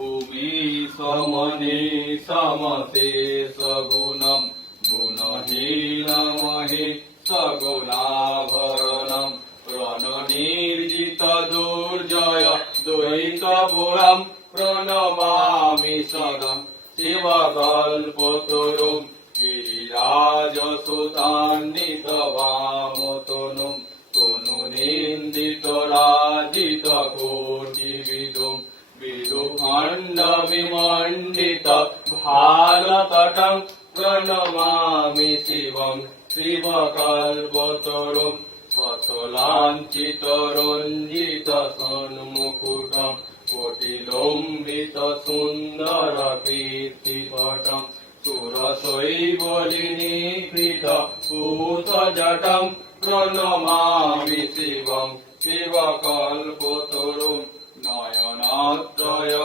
ভূমি সমনি সমতে সগুণম গুণহীনমহি সগুণাভরণম রণনির্জিত দুর্জয় দ্বৈত পুরম প্রণমামি সদম শিবকল্পতরুম গিরিরাজ সুতান্বিত বামতনুম তনু নিন্দিত রাজিত বিদুম বিদুখণ্ড বিমণ্ডিত ভারতটং প্রণমামি শিবম শিবকল্পতরুম ফসলাঞ্চিত রঞ্জিত সন্মুকুটম কোটিলম্বিত সুন্দর কীর্তিপটম সুরশৈবলিনীকৃত পূত জটম প্রণমামি শিবম শিবকল্পতরুম নয়নাত্রয়